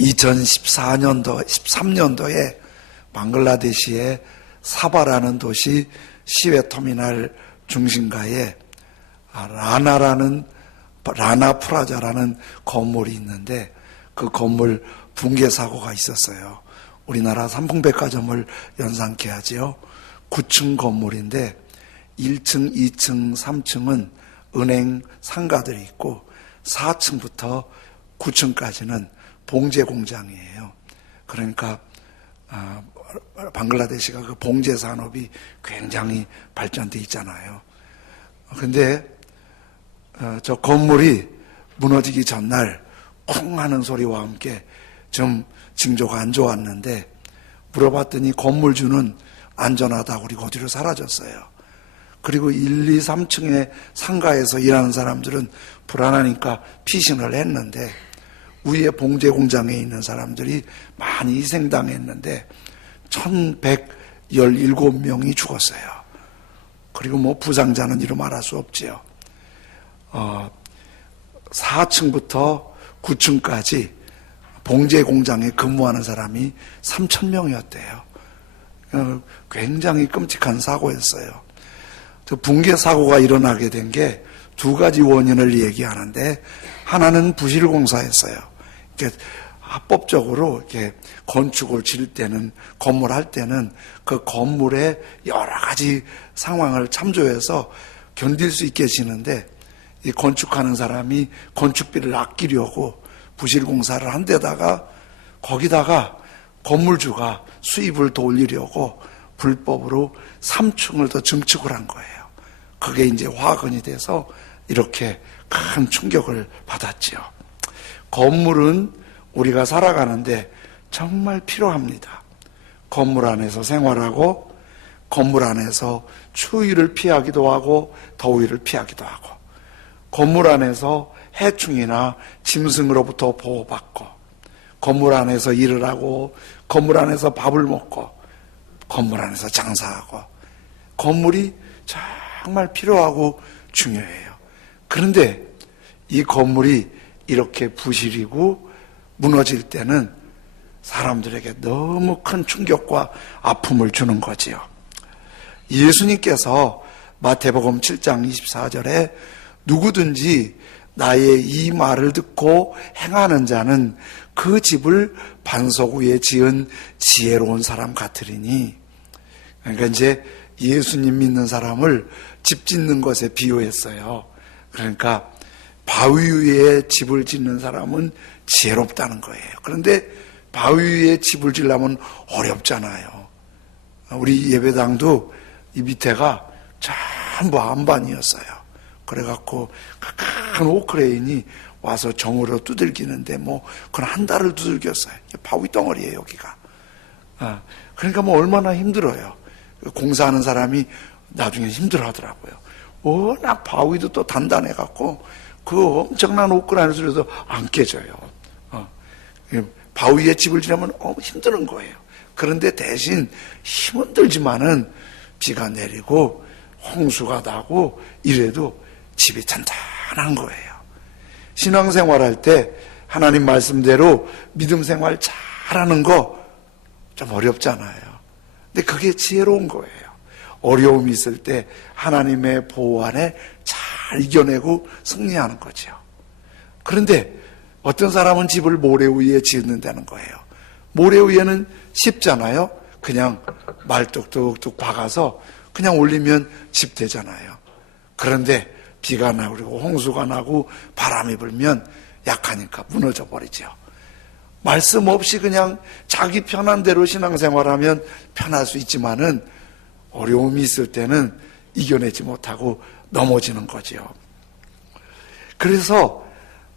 2014년도, 13년도에 방글라데시의 사바라는 도시 시외터미널 중심가에 라나 프라자라는 건물이 있는데 그 건물 붕괴 사고가 있었어요. 우리나라 삼풍백화점을 연상케 하지요. 9층 건물인데 1층, 2층, 3층은 은행 상가들이 있고 4층부터 9층까지는 봉제 공장이에요. 그러니까 방글라데시가 그 봉제 산업이 굉장히 발전돼 있잖아요. 근데 저 건물이 무너지기 전날 쿵 하는 소리와 함께 좀 징조가 안 좋았는데 물어봤더니 건물주는 안전하다고 그리고 어디로 사라졌어요. 그리고 1, 2, 3층의 상가에서 일하는 사람들은 불안하니까 피신을 했는데 위에 봉제 공장에 있는 사람들이 많이 희생당했는데 1117명이 죽었어요. 그리고 뭐 부상자는 이루 말할 수 없지요. 4층부터 9층까지 봉제 공장에 근무하는 사람이 3,000명이었대요. 굉장히 끔찍한 사고였어요. 붕괴 사고가 일어나게 된 게 두 가지 원인을 얘기하는데 하나는 부실공사였어요. 합법적으로 이렇게 건축을 지을 때는, 건물 할 때는 그 건물의 여러 가지 상황을 참조해서 견딜 수 있게 지는데 이 건축하는 사람이 건축비를 아끼려고 부실공사를 한 데다가 거기다가 건물주가 수입을 더 올리려고 불법으로 3층을 더 증축을 한 거예요. 그게 이제 화근이 돼서 이렇게 큰 충격을 받았죠. 건물은 우리가 살아가는데 정말 필요합니다. 건물 안에서 생활하고 건물 안에서 추위를 피하기도 하고 더위를 피하기도 하고 건물 안에서 해충이나 짐승으로부터 보호받고 건물 안에서 일을 하고 건물 안에서 밥을 먹고 건물 안에서 장사하고 건물이 정말 필요하고 중요해요. 그런데 이 건물이 이렇게 부실이고 무너질 때는 사람들에게 너무 큰 충격과 아픔을 주는 거지요. 예수님께서 마태복음 7장 24절에 누구든지 나의 이 말을 듣고 행하는 자는 그 집을 반석 위에 지은 지혜로운 사람 같으리니, 그러니까 이제 예수님 믿는 사람을 집 짓는 것에 비유했어요. 그러니까 바위 위에 집을 짓는 사람은 지혜롭다는 거예요. 그런데 바위 위에 집을 지으려면 어렵잖아요. 우리 예배당도 이 밑에가 전부 안반이었어요. 그래갖고 큰 오크레인이 와서 정으로 두들기는데 뭐 그건 한 달을 두들겼어요. 바위 덩어리예요, 여기가. 그러니까 뭐 얼마나 힘들어요. 공사하는 사람이 나중에 힘들어 하더라고요. 워낙 바위도 또 단단해갖고 그 엄청난 오크라인에서 안 깨져요. 바위에 집을 지려면 너무 힘드는 거예요. 그런데 대신 힘은 들지만은 비가 내리고 홍수가 나고 이래도 집이 단단한 거예요. 신앙생활 할 때 하나님 말씀대로 믿음 생활 잘하는 거 좀 어렵잖아요. 근데 그게 지혜로운 거예요. 어려움이 있을 때 하나님의 보호 안에 잘 이겨내고 승리하는 거죠. 그런데 어떤 사람은 집을 모래 위에 짓는다는 거예요. 모래 위에는 쉽잖아요. 그냥 말뚝 뚝뚝 박아서 그냥 올리면 집 되잖아요. 그런데 비가 나고 그리고 홍수가 나고 바람이 불면 약하니까 무너져 버리죠. 말씀 없이 그냥 자기 편한 대로 신앙생활하면 편할 수 있지만은 어려움이 있을 때는 이겨내지 못하고 넘어지는 거죠. 그래서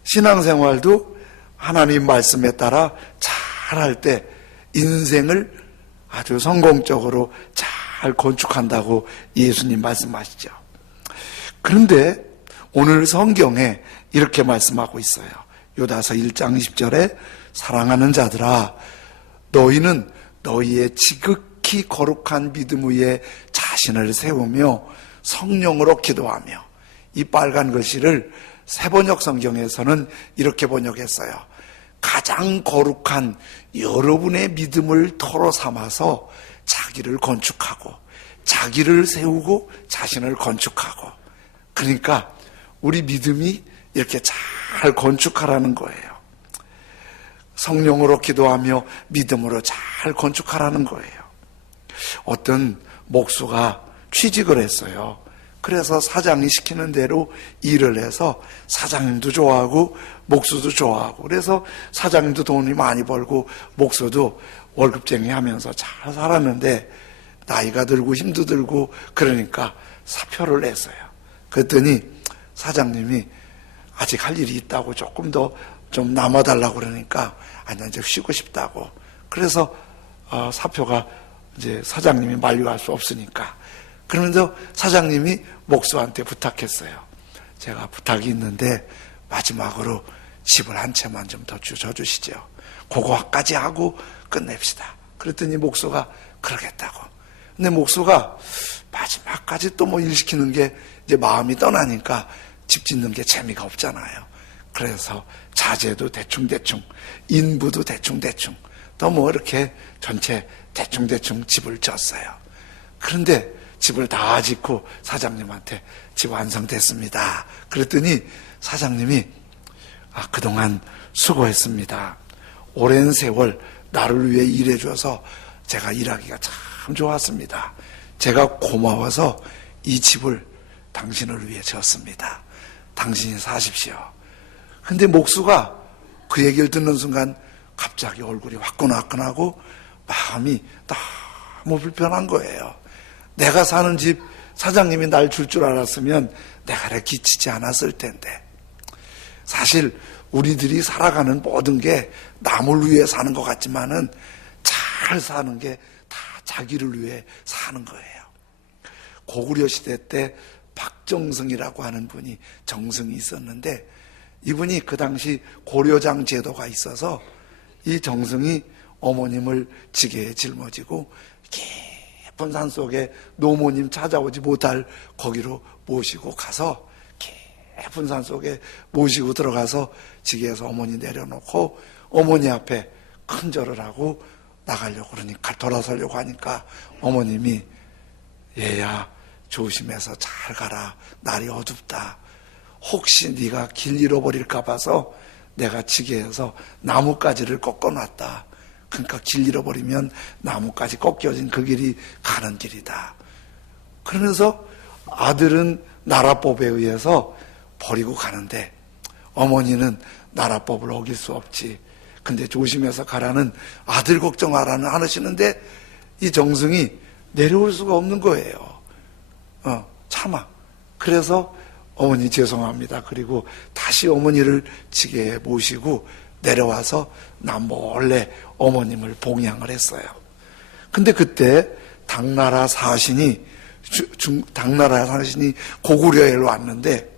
신앙생활도 하나님 말씀에 따라 잘할 때 인생을 아주 성공적으로 잘 건축한다고 예수님 말씀하시죠. 그런데 오늘 성경에 이렇게 말씀하고 있어요. 요다서 1장 20절에 사랑하는 자들아, 너희는 너희의 지극히 거룩한 믿음 위에 자신을 세우며 성령으로 기도하며, 이 빨간 글씨를 새번역 성경에서는 이렇게 번역했어요. 가장 거룩한 여러분의 믿음을 터로 삼아서 자기를 건축하고 자기를 세우고 자신을 건축하고, 그러니까 우리 믿음이 이렇게 잘 건축하라는 거예요. 성령으로 기도하며 믿음으로 잘 건축하라는 거예요. 어떤 목수가 취직을 했어요. 그래서 사장이 시키는 대로 일을 해서 사장님도 좋아하고 목수도 좋아하고, 그래서 사장님도 돈이 많이 벌고 목수도 월급쟁이 하면서 잘 살았는데 나이가 들고 힘도 들고 그러니까 사표를 냈어요. 그랬더니 사장님이 아직 할 일이 있다고 조금 더 좀 남아달라고 그러니까 아니 나 이제 쉬고 싶다고. 그래서 사표가 이제 사장님이 만류할 수 없으니까, 그러면서 사장님이 목수한테 부탁했어요. 제가 부탁이 있는데 마지막으로 집을 한 채만 좀 더 줘주시죠. 그거까지 하고 끝냅시다. 그랬더니 목수가 그러겠다고. 근데 목수가 마지막까지 또 뭐 일 시키는 게 이제 마음이 떠나니까 집 짓는 게 재미가 없잖아요. 그래서 자재도 대충대충, 인부도 대충대충, 또 뭐 이렇게 전체 대충대충 집을 졌어요. 그런데 집을 다 짓고 사장님한테 집 완성됐습니다. 그랬더니 사장님이 그동안 수고했습니다. 오랜 세월 나를 위해 일해줘서 제가 일하기가 참 좋았습니다. 제가 고마워서 이 집을 당신을 위해 지었습니다. 당신이 사십시오. 근데 목수가 그 얘기를 듣는 순간 갑자기 얼굴이 화끈화끈하고 마음이 너무 불편한 거예요. 내가 사는 집 사장님이 날 줄 줄 알았으면 내가 이렇게 지지 않았을 텐데. 사실 우리들이 살아가는 모든 게 남을 위해 사는 것 같지만은 잘 사는 게 다 자기를 위해 사는 거예요. 고구려 시대 때 박정승이라고 하는 분이 정승이 있었는데, 이분이 그 당시 고려장 제도가 있어서 이 정승이 어머님을 지게에 짊어지고 깊은 산 속에 노모님 찾아오지 못할 거기로 모시고 가서 깊은 산 속에 모시고 들어가서 지게에서 어머니 내려놓고 어머니 앞에 큰 절을 하고 나가려고 그러니까, 돌아서려고 하니까 어머님이 얘야 조심해서 잘 가라. 날이 어둡다. 혹시 네가 길 잃어버릴까 봐서 내가 지게에서 나뭇가지를 꺾어놨다. 그러니까 길 잃어버리면 나뭇가지 꺾여진 그 길이 가는 길이다. 그러면서 아들은 나라법에 의해서 버리고 가는데 어머니는 나라법을 어길 수 없지. 근데 조심해서 가라는, 아들 걱정하라는 하시는데 이 정승이 내려올 수가 없는 거예요. 참아. 그래서 어머니 죄송합니다. 그리고 다시 어머니를 지게에 모시고 내려와서 나 몰래 어머님을 봉양을 했어요. 근데 그때 당나라 사신이 고구려에 왔는데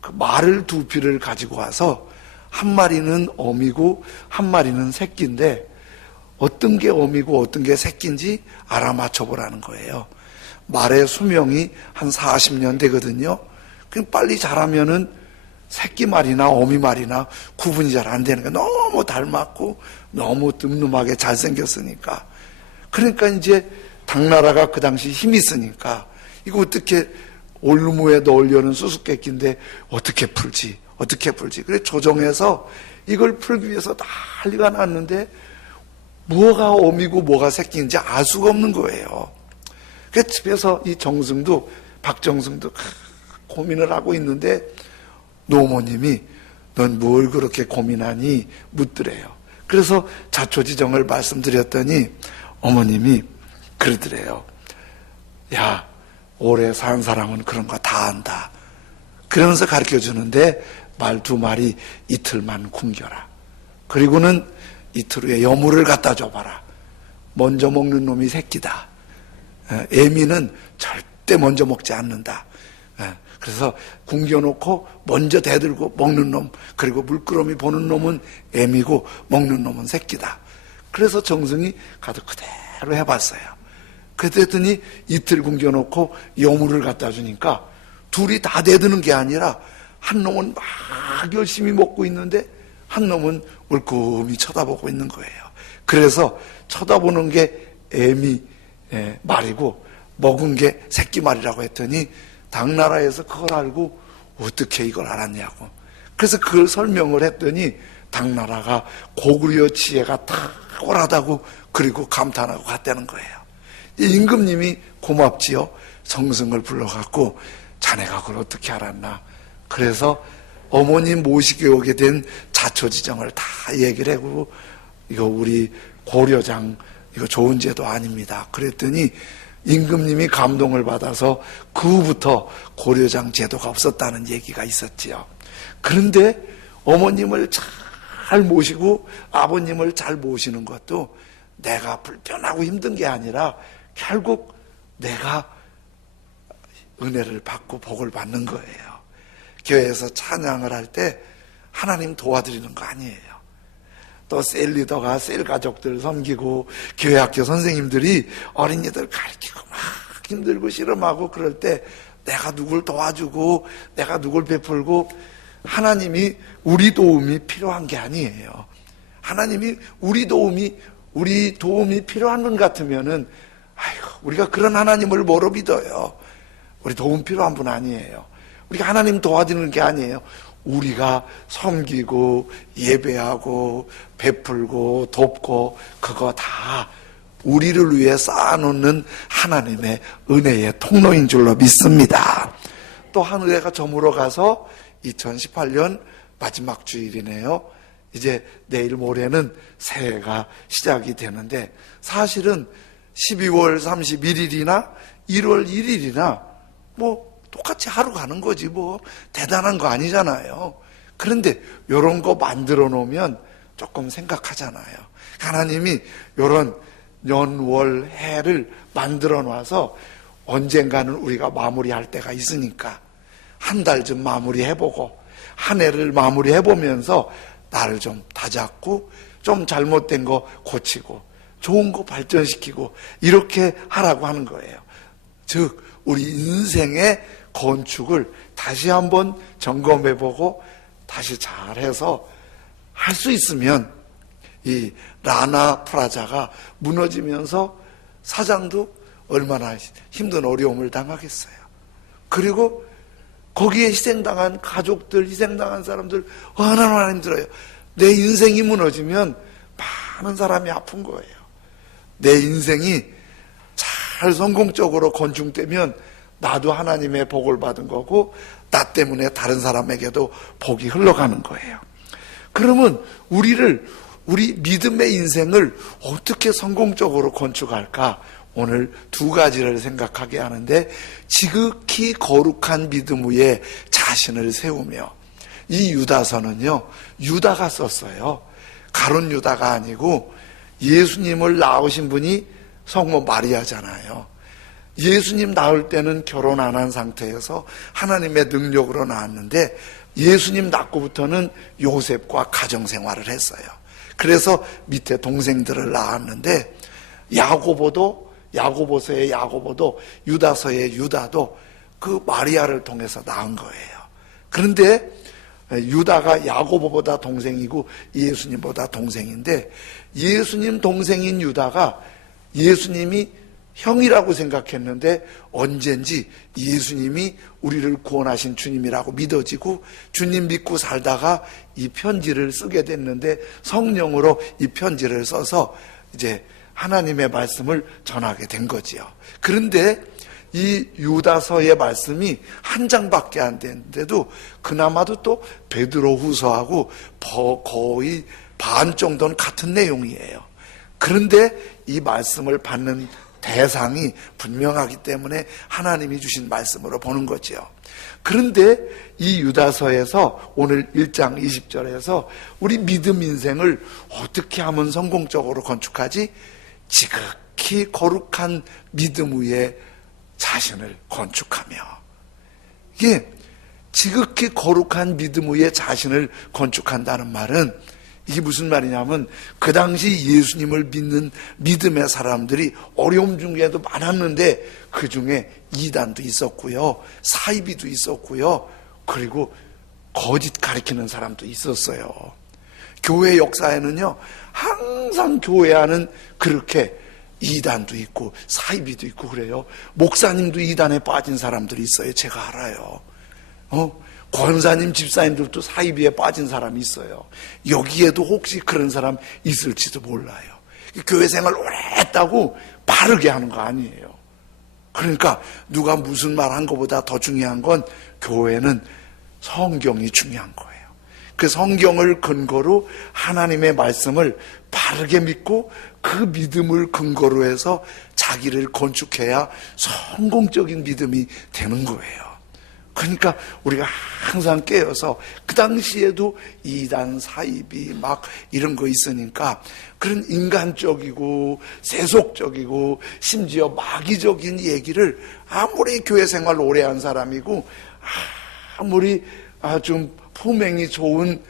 그 말을 두 피를 가지고 와서 한 마리는 어미고 한 마리는 새끼인데 어떤 게 어미고 어떤 게 새끼인지 알아맞혀 보라는 거예요. 말의 수명이 한 40년 되거든요. 그럼 빨리 자라면은 새끼 말이나 어미 말이나 구분이 잘 안 되는 거예요. 너무 닮았고 너무 늠름하게 잘생겼으니까. 그러니까 이제 당나라가 그 당시 힘이 있으니까 이거 어떻게 올무에 넣으려는 수수께끼인데 어떻게 풀지? 그래 조정해서 이걸 풀기 위해서 난리가 났는데 뭐가 어미고 뭐가 새끼인지 알 수가 없는 거예요. 그래서 집에서 이 정승도 박정승도 고민을 하고 있는데 노모님이 넌 뭘 그렇게 고민하니 묻더래요. 그래서 자초지정을 말씀드렸더니 어머님이 그러더래요. 야, 오래 산 사람은 그런 거 다 안다. 그러면서 가르쳐 주는데 말 두 마리 이틀만 굶겨라. 그리고는 이틀 후에 여물을 갖다 줘봐라. 먼저 먹는 놈이 새끼다. 애미는 절대 먼저 먹지 않는다. 그래서 굶겨놓고 먼저 대들고 먹는 놈, 그리고 물끄러미 보는 놈은 애미고 먹는 놈은 새끼다. 그래서 정승이 가서 그대로 해봤어요. 그랬더니 이틀 굶겨놓고 여물을 갖다 주니까 둘이 다 대드는 게 아니라 한 놈은 막 열심히 먹고 있는데 한 놈은 울끔히 쳐다보고 있는 거예요. 그래서 쳐다보는 게 애미 말이고 먹은 게 새끼 말이라고 했더니 당나라에서 그걸 알고 어떻게 이걸 알았냐고. 그래서 그걸 설명을 했더니 당나라가 고구려 지혜가 탁월하다고 그리고 감탄하고 갔다는 거예요. 임금님이 고맙지요. 정승을 불러갖고 자네가 그걸 어떻게 알았나. 그래서 어머니 모시게 오게 된 자초지정을 다 얘기를 하고, 이거 우리 고려장 이거 좋은 제도 아닙니다. 그랬더니 임금님이 감동을 받아서 그 후부터 고려장 제도가 없었다는 얘기가 있었지요. 그런데 어머님을 잘 모시고 아버님을 잘 모시는 것도 내가 불편하고 힘든 게 아니라 결국 내가 은혜를 받고 복을 받는 거예요. 교회에서 찬양을 할 때 하나님 도와드리는 거 아니에요. 또 셀 리더가 셀 가족들 섬기고 교회 학교 선생님들이 어린이들 가르치고 막 힘들고 씨름하고 그럴 때 내가 누굴 도와주고 내가 누굴 베풀고, 하나님이 우리 도움이 필요한 게 아니에요. 하나님이 우리 도움이 필요한 분 같으면은 아이고 우리가 그런 하나님을 뭐로 믿어요. 우리 도움 필요한 분 아니에요. 우리가 하나님 도와주는 게 아니에요. 우리가 섬기고 예배하고 베풀고 돕고 그거 다 우리를 위해 쌓아놓는 하나님의 은혜의 통로인 줄로 믿습니다. 또 한 은혜가 저물어 가서 2018년 마지막 주일이네요. 이제 내일 모레는 새해가 시작이 되는데, 사실은 12월 31일이나 1월 1일이나 뭐 똑같이 하루 가는 거지 뭐 대단한 거 아니잖아요. 그런데 이런 거 만들어 놓으면 조금 생각하잖아요. 하나님이 이런 년, 월, 해를 만들어 놔서 언젠가는 우리가 마무리할 때가 있으니까 한 달 좀 마무리해보고 한 해를 마무리해보면서 나를 좀 다잡고 좀 잘못된 거 고치고 좋은 거 발전시키고 이렇게 하라고 하는 거예요. 즉 우리 인생의 건축을 다시 한번 점검해보고 다시 잘해서 할 수 있으면 이 라나 프라자가 무너지면서 사장도 얼마나 힘든 어려움을 당하겠어요. 그리고 거기에 희생당한 가족들, 희생당한 사람들 얼마나 힘들어요. 내 인생이 무너지면 많은 사람이 아픈 거예요. 내 인생이 잘 성공적으로 건축되면 나도 하나님의 복을 받은 거고 나 때문에 다른 사람에게도 복이 흘러가는 거예요. 그러면 우리 믿음의 인생을 어떻게 성공적으로 건축할까? 오늘 두 가지를 생각하게 하는데, 지극히 거룩한 믿음 위에 자신을 세우며, 이 유다서는요 유다가 썼어요. 가룟 유다가 아니고 예수님을 낳으신 분이 성모 마리아잖아요. 예수님 낳을 때는 결혼 안 한 상태에서 하나님의 능력으로 낳았는데, 예수님 낳고부터는 요셉과 가정생활을 했어요. 그래서 밑에 동생들을 낳았는데, 야고보서의 야고보도 유다서의 유다도 그 마리아를 통해서 낳은 거예요. 그런데 유다가 야고보보다 동생이고 예수님보다 동생인데, 예수님 동생인 유다가 예수님이 형이라고 생각했는데 언젠지 예수님이 우리를 구원하신 주님이라고 믿어지고 주님 믿고 살다가 이 편지를 쓰게 됐는데, 성령으로 이 편지를 써서 이제 하나님의 말씀을 전하게 된 거지요. 그런데 이 유다서의 말씀이 한 장밖에 안 되는데도 그나마도 또 베드로후서하고 거의 반 정도는 같은 내용이에요. 그런데 이 말씀을 받는 대상이 분명하기 때문에 하나님이 주신 말씀으로 보는 거지요. 그런데 이 유다서에서 오늘 1장 20절에서 우리 믿음 인생을 어떻게 하면 성공적으로 건축하지? 지극히 거룩한 믿음 위에 자신을 건축하며. 이게 지극히 거룩한 믿음 위에 자신을 건축한다는 말은 이게 무슨 말이냐면, 그 당시 예수님을 믿는 믿음의 사람들이 어려움 중에도 많았는데 그 중에 이단도 있었고요, 사이비도 있었고요, 그리고 거짓 가리키는 사람도 있었어요. 교회 역사에는요, 항상 교회 안은 그렇게 이단도 있고 사이비도 있고 그래요. 목사님도 이단에 빠진 사람들이 있어요. 제가 알아요. 권사님, 집사님들도 사이비에 빠진 사람이 있어요. 여기에도 혹시 그런 사람 있을지도 몰라요. 교회 생활 오래 했다고 바르게 하는 거 아니에요. 그러니까 누가 무슨 말 한 것보다 더 중요한 건 교회는 성경이 중요한 거예요. 그 성경을 근거로 하나님의 말씀을 바르게 믿고 그 믿음을 근거로 해서 자기를 건축해야 성공적인 믿음이 되는 거예요. 그러니까 우리가 항상 깨어서, 그 당시에도 이단, 사이비 막 이런 거 있으니까 그런 인간적이고 세속적이고 심지어 마귀적인 얘기를 아무리 교회 생활 오래 한 사람이고 아무리 좀 품행이 좋은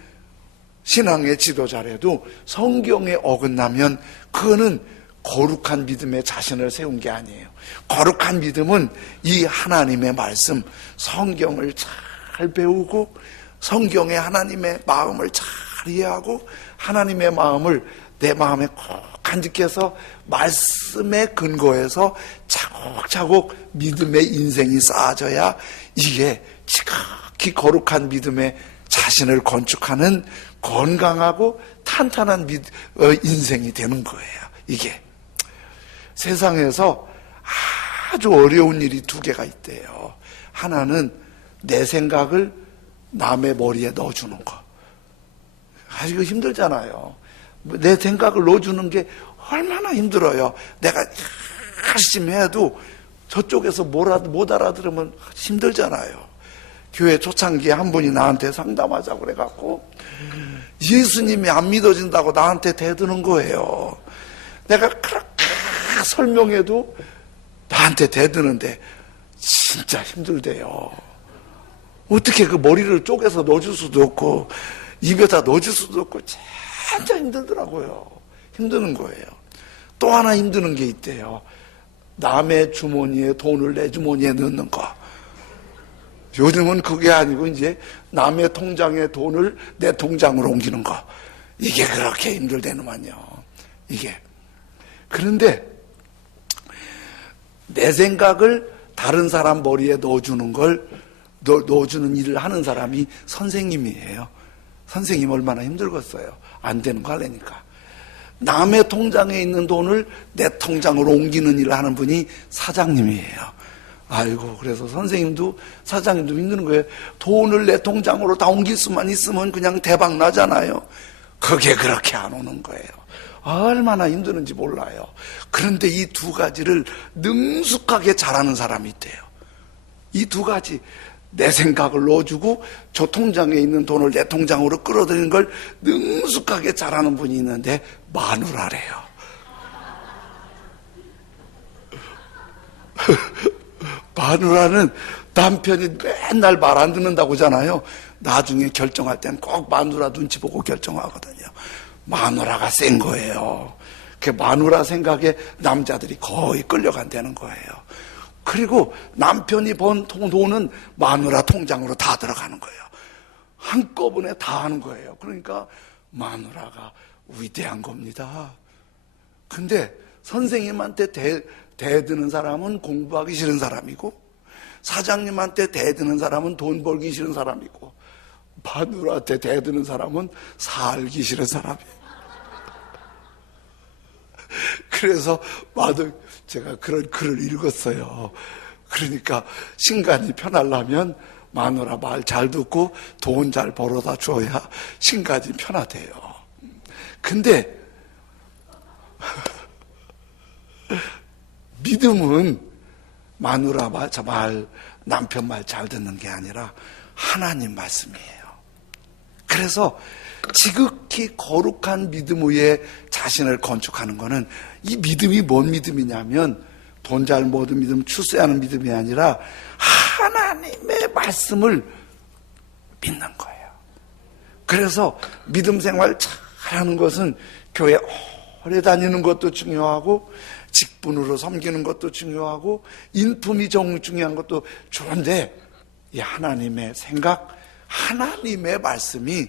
신앙의 지도자라도 성경에 어긋나면 그거는 거룩한 믿음에 자신을 세운 게 아니에요. 거룩한 믿음은 이 하나님의 말씀, 성경을 잘 배우고 성경의 하나님의 마음을 잘 이해하고 하나님의 마음을 내 마음에 꼭 간직해서 말씀에 근거해서 차곡차곡 믿음의 인생이 쌓아져야 이게 지극히 거룩한 믿음에 자신을 건축하는 건강하고 탄탄한 인생이 되는 거예요. 이게 세상에서 아주 어려운 일이 두 개가 있대요. 하나는 내 생각을 남의 머리에 넣어주는 거. 이거 힘들잖아요. 내 생각을 넣어주는 게 얼마나 힘들어요. 내가 열심히 해도 저쪽에서 뭐라도 못 알아들으면 힘들잖아요. 교회 초창기에 한 분이 나한테 상담하자고 그래갖고 예수님이 안 믿어진다고 나한테 대드는 거예요. 내가 그렇게 설명해도 나한테 대드는데 진짜 힘들대요. 어떻게 그 머리를 쪼개서 넣어줄 수도 없고 입에다 넣어줄 수도 없고 진짜 힘들더라고요. 힘드는 거예요. 또 하나 힘드는 게 있대요. 남의 주머니에 돈을 내 주머니에 넣는 거. 요즘은 그게 아니고 이제 남의 통장에 돈을 내 통장으로 옮기는 거. 이게 그렇게 힘들대는만요. 이게. 그런데 내 생각을 다른 사람 머리에 넣어주는 넣어주는 일을 하는 사람이 선생님이에요. 선생님 얼마나 힘들겠어요. 안 되는 거 하려니까. 남의 통장에 있는 돈을 내 통장으로 옮기는 일을 하는 분이 사장님이에요. 아이고, 그래서 선생님도 사장님도 힘든 거예요. 돈을 내 통장으로 다 옮길 수만 있으면 그냥 대박 나잖아요. 그게 그렇게 안 오는 거예요. 얼마나 힘드는지 몰라요. 그런데 이 두 가지를 능숙하게 잘하는 사람이 있대요. 이 두 가지, 내 생각을 넣어주고 저 통장에 있는 돈을 내 통장으로 끌어들이는 걸 능숙하게 잘하는 분이 있는데 마누라래요. 마누라는 남편이 맨날 말 안 듣는다고 하잖아요. 나중에 결정할 땐 꼭 마누라 눈치 보고 결정하거든요. 마누라가 센 거예요. 그 마누라 생각에 남자들이 거의 끌려간다는 거예요. 그리고 남편이 번 돈은 마누라 통장으로 다 들어가는 거예요. 한꺼번에 다 하는 거예요. 그러니까 마누라가 위대한 겁니다. 근데 선생님한테 대드는 사람은 공부하기 싫은 사람이고, 사장님한테 대드는 사람은 돈 벌기 싫은 사람이고, 마누라한테 대드는 사람은 살기 싫은 사람이에요. 그래서 제가 그런 글을 읽었어요. 그러니까 신간이 편하려면 마누라 말 잘 듣고 돈 잘 벌어다 줘야 신간이 편하대요. 근데 믿음은 마누라 말, 남편 말 잘 듣는 게 아니라 하나님 말씀이에요. 그래서 지극히 거룩한 믿음 위에 자신을 건축하는 거는, 이 믿음이 뭔 믿음이냐면 돈 잘 모든 믿음, 출세하는 믿음이 아니라 하나님의 말씀을 믿는 거예요. 그래서 믿음 생활 잘하는 것은 교회 오래 다니는 것도 중요하고 직분으로 섬기는 것도 중요하고 인품이 중요한 것도 좋은데, 이 하나님의 생각, 하나님의 말씀이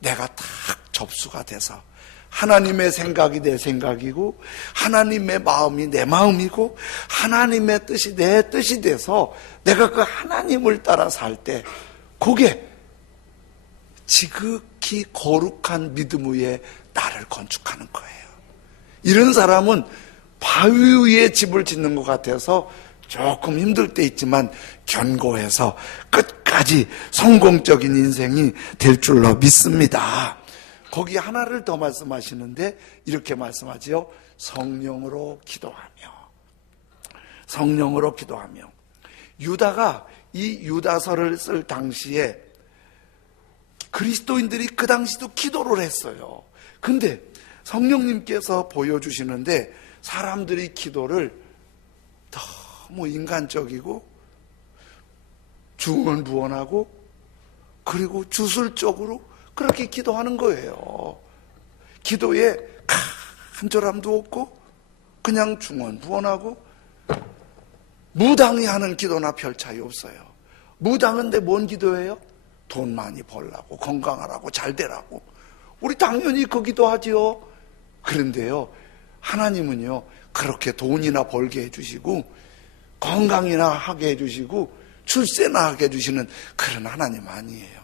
내가 딱 접수가 돼서 하나님의 생각이 내 생각이고 하나님의 마음이 내 마음이고 하나님의 뜻이 내 뜻이 돼서 내가 그 하나님을 따라 살 때 그게 지극히 거룩한 믿음 위에 나를 건축하는 거예요. 이런 사람은 바위 위에 집을 짓는 것 같아서 조금 힘들 때 있지만 견고해서 끝까지 성공적인 인생이 될 줄로 믿습니다. 거기 하나를 더 말씀하시는데 이렇게 말씀하지요. 성령으로 기도하며. 성령으로 기도하며. 유다가 이 유다서를 쓸 당시에 그리스도인들이 그 당시도 기도를 했어요. 근데 성령님께서 보여주시는데 사람들이 기도를 너무 인간적이고 중언부언하고 그리고 주술적으로 그렇게 기도하는 거예요. 기도에 간절함도 없고 그냥 중언부언하고 무당이 하는 기도나 별 차이 없어요. 무당인데 뭔 기도예요? 돈 많이 벌라고, 건강하라고, 잘 되라고. 우리 당연히 그 기도하지요. 그런데요, 하나님은요 그렇게 돈이나 벌게 해주시고 건강이나 하게 해주시고 출세나 하게 해주시는 그런 하나님 아니에요.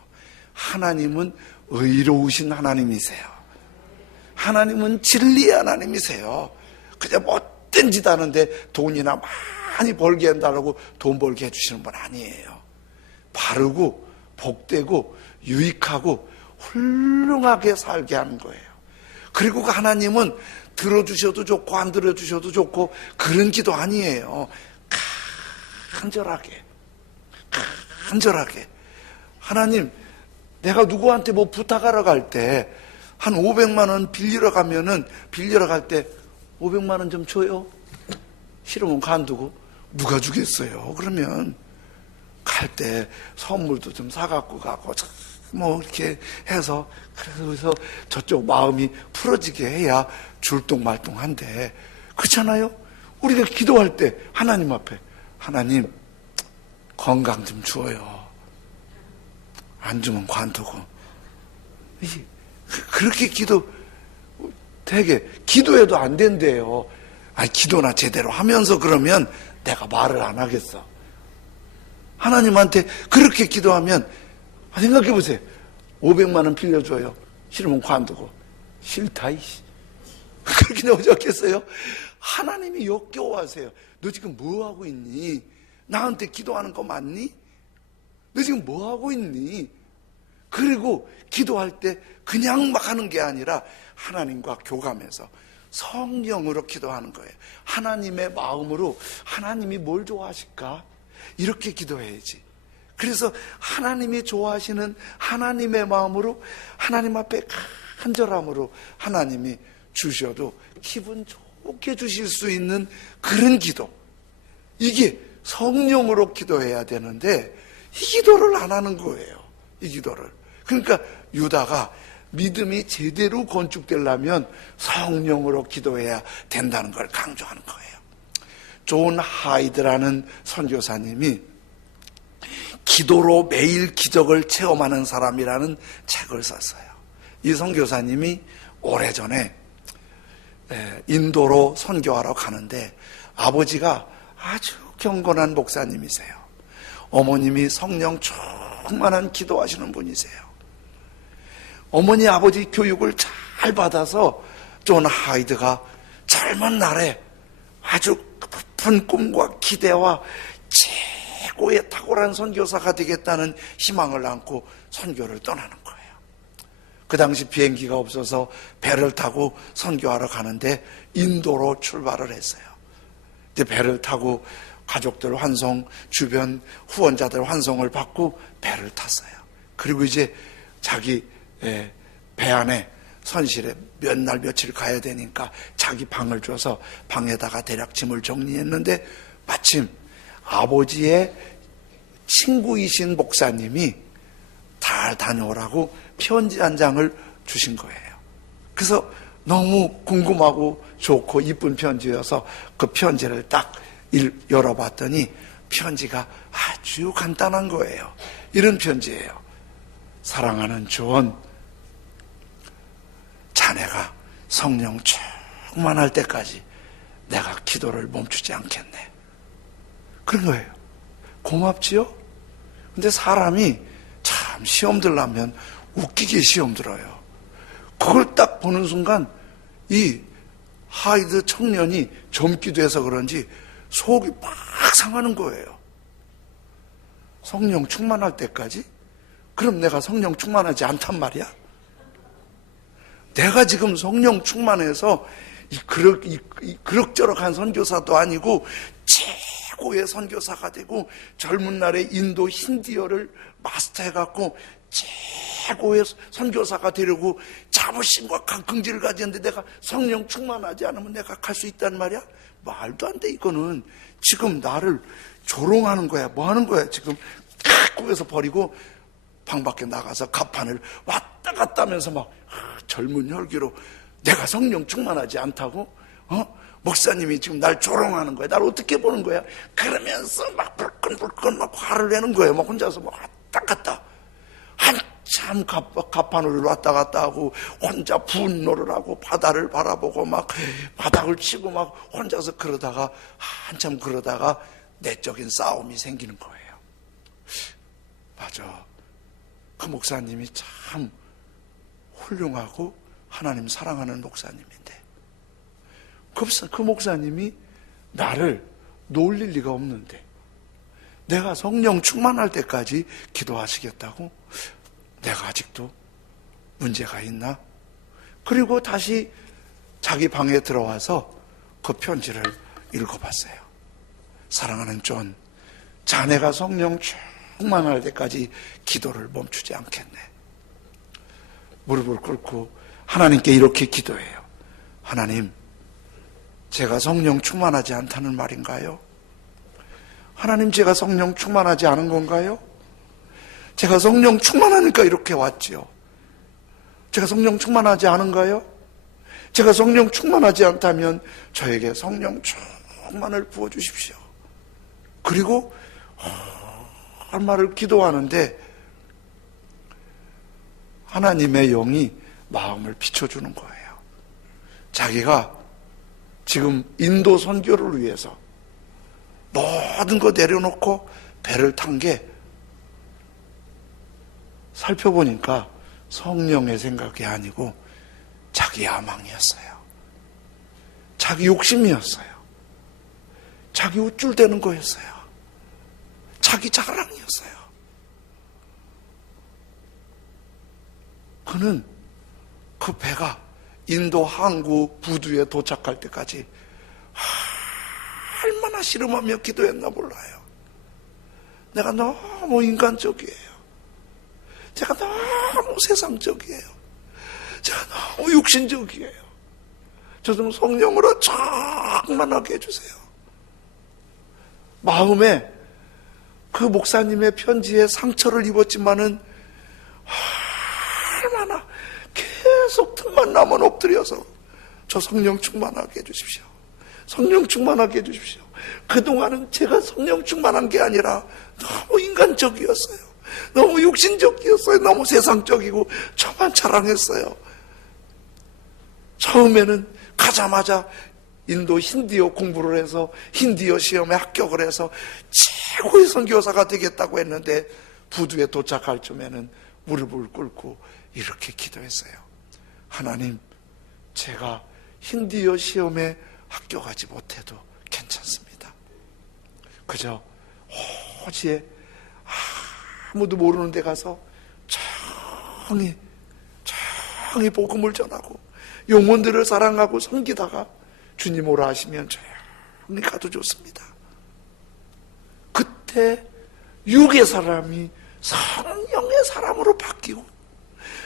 하나님은 의로우신 하나님이세요. 하나님은 진리의 하나님이세요. 그냥 못된 짓 하는데 돈이나 많이 벌게 한다고 돈 벌게 해주시는 분 아니에요. 바르고 복되고 유익하고 훌륭하게 살게 하는 거예요. 그리고 그 하나님은 들어주셔도 좋고 안 들어주셔도 좋고 그런 기도 아니에요. 간절하게 하나님, 내가 누구한테 뭐 부탁하러 갈 때 한 500만 원 빌리러 갈 때 500만 원 좀 줘요. 싫으면 간두고 누가 주겠어요. 그러면 갈 때 선물도 좀 사갖고 가고 뭐 이렇게 해서 그래서 저쪽 마음이 풀어지게 해야 줄똥말똥한데 그렇잖아요. 우리가 기도할 때 하나님 앞에 하나님 건강 좀 주어요. 안 주면 관두고. 그렇게 되게 기도해도 안 된대요. 기도나 제대로 하면서 그러면 내가 말을 안 하겠어. 하나님한테 그렇게 기도하면 생각해 보세요. 500만 원 빌려줘요. 싫으면 관두고. 싫다 이씨. 그렇게 어렵겠어요? 하나님이 역겨워하세요. 너 지금 뭐 하고 있니? 나한테 기도하는 거 맞니? 너 지금 뭐 하고 있니? 그리고 기도할 때 그냥 막 하는 게 아니라 하나님과 교감해서 성령으로 기도하는 거예요. 하나님의 마음으로 하나님이 뭘 좋아하실까? 이렇게 기도해야지. 그래서 하나님이 좋아하시는 하나님의 마음으로 하나님 앞에 간절함으로 하나님이 주셔도 기분 좋게 주실 수 있는 그런 기도. 이게 성령으로 기도해야 되는데 이 기도를 안 하는 거예요. 이 기도를. 그러니까 유다가 믿음이 제대로 건축되려면 성령으로 기도해야 된다는 걸 강조하는 거예요. 존 하이드라는 선교사님이 기도로 매일 기적을 체험하는 사람이라는 책을 썼어요. 이 선교사님이 오래전에 인도로 선교하러 가는데 아버지가 아주 경건한 목사님이세요. 어머님이 성령 충만한 기도하시는 분이세요. 어머니 아버지 교육을 잘 받아서 존 하이드가 젊은 날에 아주 깊은 꿈과 기대와 최고의 탁월한 선교사가 되겠다는 희망을 안고 선교를 떠나는 거예요. 그 당시 비행기가 없어서 배를 타고 선교하러 가는데 인도로 출발을 했어요. 이제 배를 타고 가족들 환송, 주변 후원자들 환송을 받고 배를 탔어요. 그리고 이제 자기 배 안에 선실에 몇 날 며칠 가야 되니까 자기 방을 줘서 방에다가 대략 짐을 정리했는데 마침 아버지의 친구이신 목사님이 잘 다녀오라고 편지 한 장을 주신 거예요. 그래서 너무 궁금하고 좋고 이쁜 편지여서 그 편지를 딱 열어봤더니 편지가 아주 간단한 거예요. 이런 편지예요. 사랑하는 존, 자네가 성령 충만할 때까지 내가 기도를 멈추지 않겠네. 그런 거예요. 고맙지요? 근데 사람이 참 시험 들려면 웃기게 시험 들어요. 그걸 딱 보는 순간 이 하이드 청년이 젊기도 해서 그런지 속이 막 상하는 거예요. 성령 충만할 때까지? 그럼 내가 성령 충만하지 않단 말이야? 내가 지금 성령 충만해서 이 그럭저럭한 선교사도 아니고 최고의 선교사가 되고 젊은 날에 인도 힌디어를 마스터해갖고 최고의 선교사가 되려고 자부심과 강긍지를 가지는데 내가 성령 충만하지 않으면 내가 갈 수 있단 말이야? 말도 안 돼. 이거는 지금 나를 조롱하는 거야. 뭐 하는 거야? 지금 꾸에서 버리고 방 밖에 나가서 가판을 왔다 갔다 하면서 막 젊은 혈기로 내가 성령 충만하지 않다고? 목사님이 지금 날 조롱하는 거야. 날 어떻게 보는 거야? 그러면서 막 불끈불끈 막 화를 내는 거예요. 막 혼자서 막 왔다 갔다. 한참 가판을 왔다 갔다 하고 혼자 분노를 하고 바다를 바라보고 막 바닥을 치고 막 혼자서 그러다가 한참 그러다가 내적인 싸움이 생기는 거예요. 맞아. 그 목사님이 참 훌륭하고 하나님 사랑하는 목사님인데 그 목사님이 나를 놀릴 리가 없는데 내가 성령 충만할 때까지 기도하시겠다고? 내가 아직도 문제가 있나? 그리고 다시 자기 방에 들어와서 그 편지를 읽어봤어요. 사랑하는 존, 자네가 성령 충만할 때까지 기도를 멈추지 않겠네. 무릎을 꿇고 하나님께 이렇게 기도해요. 하나님, 제가 성령 충만하지 않다는 말인가요? 하나님, 제가 성령 충만하지 않은 건가요? 제가 성령 충만하니까 이렇게 왔지요. 제가 성령 충만하지 않은가요? 제가 성령 충만하지 않다면 저에게 성령 충만을 부어주십시오. 그리고 얼마를 기도하는데 하나님의 영이 마음을 비춰주는 거예요. 자기가 지금 인도 선교를 위해서 모든 거 내려놓고 배를 탄 게 살펴보니까 성령의 생각이 아니고 자기 야망이었어요. 자기 욕심이었어요. 자기 우쭐대는 거였어요. 자기 자랑이었어요. 그는 그 배가 인도 항구 부두에 도착할 때까지 얼마나 씨름하며 기도했나 몰라요. 내가 너무 인간적이에요. 제가 너무 세상적이에요. 제가 너무 육신적이에요. 저 좀 성령으로 충만하게 해주세요. 마음에 그 목사님의 편지에 상처를 입었지만은 얼마나 계속 틈만 나면 엎드려서 저 성령 충만하게 해주십시오. 성령 충만하게 해주십시오. 그동안은 제가 성령 충만한 게 아니라 너무 인간적이었어요. 너무 육신적이었어요. 너무 세상적이고 저만 자랑했어요. 처음에는 가자마자 인도 힌디어 공부를 해서 힌디어 시험에 합격을 해서 최고의 선교사가 되겠다고 했는데 부두에 도착할 쯤에는 무릎을 꿇고 이렇게 기도했어요. 하나님, 제가 힌디어 시험에 합격하지 못해도 괜찮습니다. 그저 호지에 아무도 모르는 데 가서 정히 복음을 전하고 영혼들을 사랑하고 섬기다가 주님 오라 하시면 조용히 가도 좋습니다. 그때 육의 사람이 성령의 사람으로 바뀌고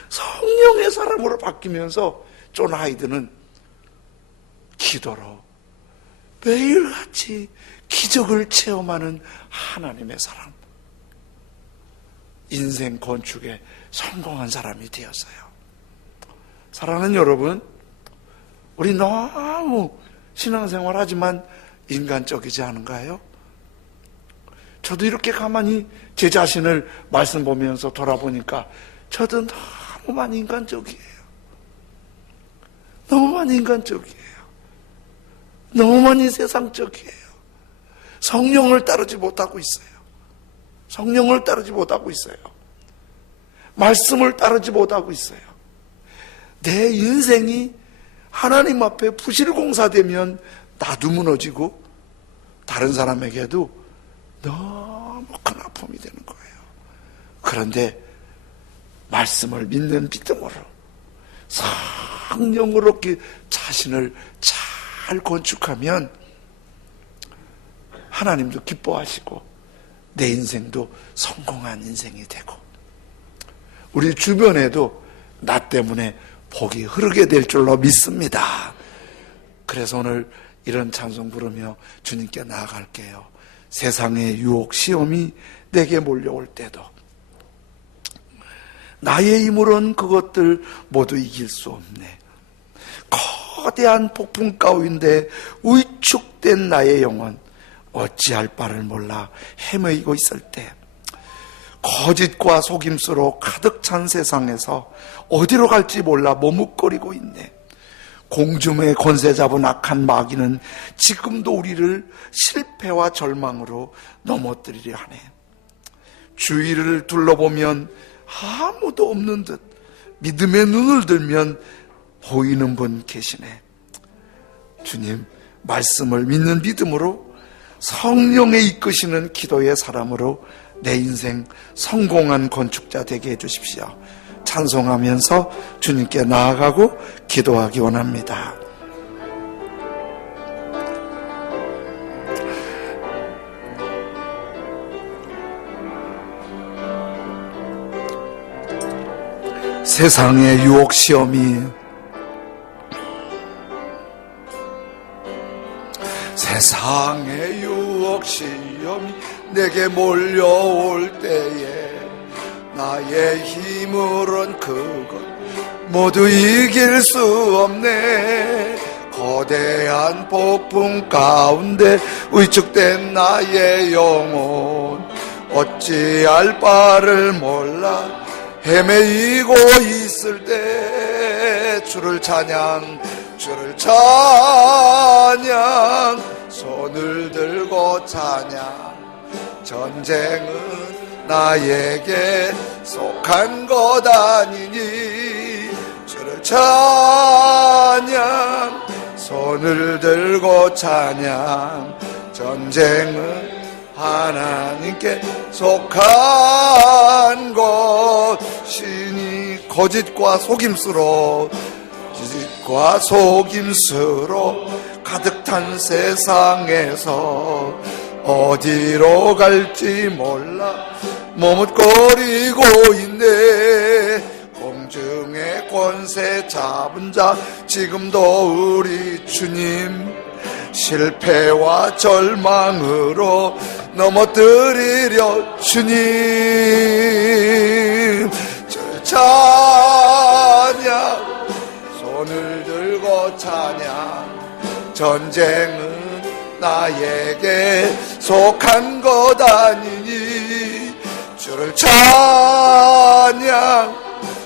성령의 사람으로 바뀌면서 존 하이드는 기도로 매일같이 기적을 체험하는 하나님의 사람, 인생 건축에 성공한 사람이 되었어요. 사랑하는 여러분, 우리 너무 신앙생활 하지만 인간적이지 않은가요? 저도 이렇게 가만히 제 자신을 말씀 보면서 돌아보니까 저도 너무 많이 인간적이에요. 너무 많이 인간적이에요. 너무 많이 세상적이에요. 성령을 따르지 못하고 있어요. 성령을 따르지 못하고 있어요. 말씀을 따르지 못하고 있어요. 내 인생이 하나님 앞에 부실공사되면 나도 무너지고 다른 사람에게도 너무 큰 아픔이 되는 거예요. 그런데 말씀을 믿는 믿음으로 성령으로 자신을 잘 건축하면 하나님도 기뻐하시고 내 인생도 성공한 인생이 되고 우리 주변에도 나 때문에 복이 흐르게 될 줄로 믿습니다. 그래서 오늘 이런 찬송 부르며 주님께 나아갈게요. 세상의 유혹 시험이 내게 몰려올 때도 나의 힘으로는 그것들 모두 이길 수 없네. 거대한 폭풍 가운데 위축된 나의 영혼 어찌할 바를 몰라 헤매이고 있을 때 거짓과 속임수로 가득 찬 세상에서 어디로 갈지 몰라 머뭇거리고 있네. 공중의 권세 잡은 악한 마귀는 지금도 우리를 실패와 절망으로 넘어뜨리려 하네. 주위를 둘러보면 아무도 없는 듯 믿음의 눈을 들면 보이는 분 계시네. 주님, 말씀을 믿는 믿음으로 성령에 이끄시는 기도의 사람으로 내 인생 성공한 건축자 되게 해주십시오. 찬송하면서 주님께 나아가고 기도하기 원합니다. 세상의 유혹 시험이 세상의 유혹 시험이 내게 몰려올 때에 나의 힘으론 그것 모두 이길 수 없네. 거대한 폭풍 가운데 위축된 나의 영혼 어찌할 바를 몰라 헤매이고 있을 때 주를 찬양 손을 들고 찬양. 전쟁은 나에게 속한 것 아니니 주를 찬양 손을 들고 찬양. 전쟁은 하나님께 속한 것이니 거짓과 속임수로 가득 탄 세상에서 어디로 갈지 몰라 머뭇거리고 있네. 공중의 권세 잡은 자 지금도 우리 주님 실패와 절망으로 넘어뜨리려 주님 찬양 손을 들고 찬양. 전쟁은 나에게 속한 것 아니니 주를 찬양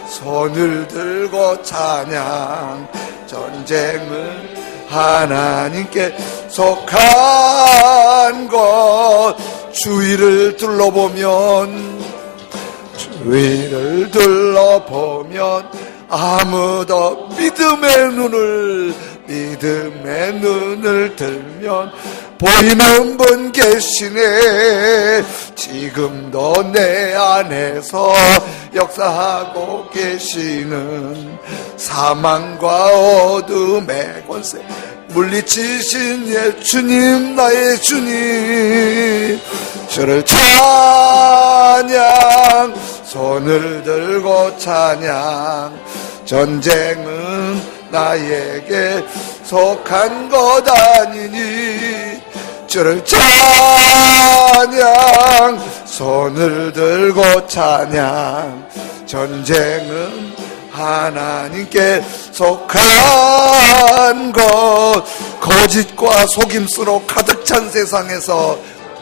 손을 들고 찬양. 전쟁은 하나님께 속한 것. 주위를 둘러보면 아무도 믿음의 눈을 들면 보이는 분 계시네. 지금도 내 안에서 역사하고 계시는 사망과 어둠의 권세 물리치신 주님 나의 주님 주를 찬양 손을 들고 찬양. 전쟁은 나에게 속한 것 아니니 주를 찬양 손을 들고 찬양. 전쟁은 하나님께 속한 것. 거짓과 속임수로 가득 찬 세상에서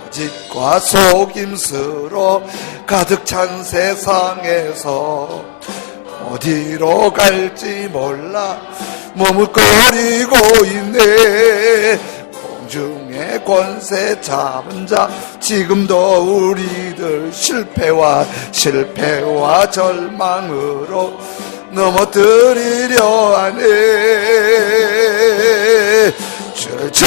거짓과 속임수로 가득 찬 세상에서 어디로 갈지 몰라 머뭇거리고 있네. 공중의 권세 잡은 자 지금도 우리들 실패와 절망으로 넘어뜨리려 하네. 주를 찬양,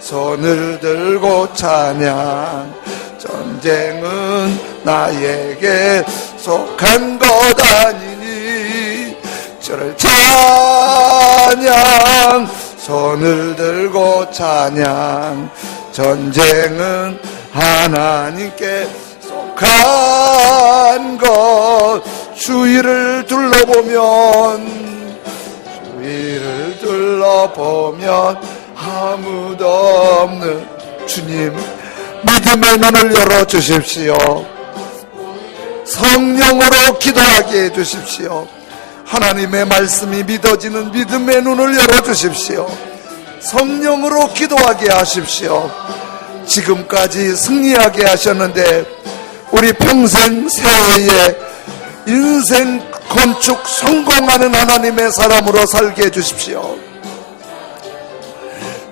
손을 들고 찬양. 전쟁은 나에게 속한 것 아니니. 주를 찬양, 손을 들고 찬양. 전쟁은 하나님께 속한 것. 주위를 둘러보면 아무도 없는 주님, 믿음의 눈을 열어주십시오. 성령으로 기도하게 해주십시오. 하나님의 말씀이 믿어지는 믿음의 눈을 열어주십시오. 성령으로 기도하게 하십시오. 지금까지 승리하게 하셨는데 우리 평생 새해에 인생 건축 성공하는 하나님의 사람으로 살게 해주십시오.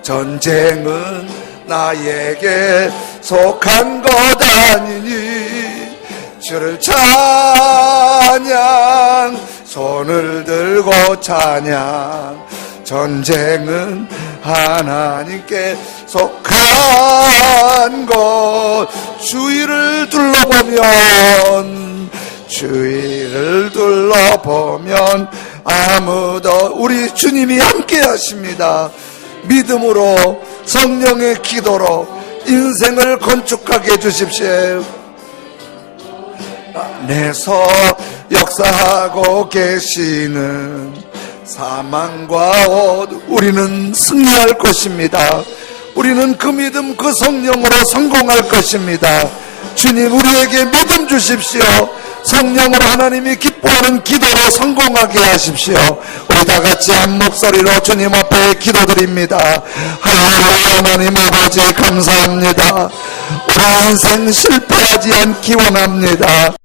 전쟁은 나에게 속한 것 아니니. 주를 찬양, 손을 들고 찬양. 전쟁은 하나님께 속한 것. 주위를 둘러보면 아무도, 우리 주님이 함께 하십니다. 믿음으로 성령의 기도로 인생을 건축하게 해주십시오. 안에서 역사하고 계시는 사망과 우리는 승리할 것입니다. 우리는 그 믿음, 그 성령으로 성공할 것입니다. 주님, 우리에게 믿음 주십시오. 성령으로 하나님이 기뻐하는 기도로 성공하게 하십시오. 우리 다 같이 한 목소리로 주님 앞에 기도드립니다. 할렐루야. 하나님 아버지 감사합니다. 우리 인생 실패하지 않기 원합니다.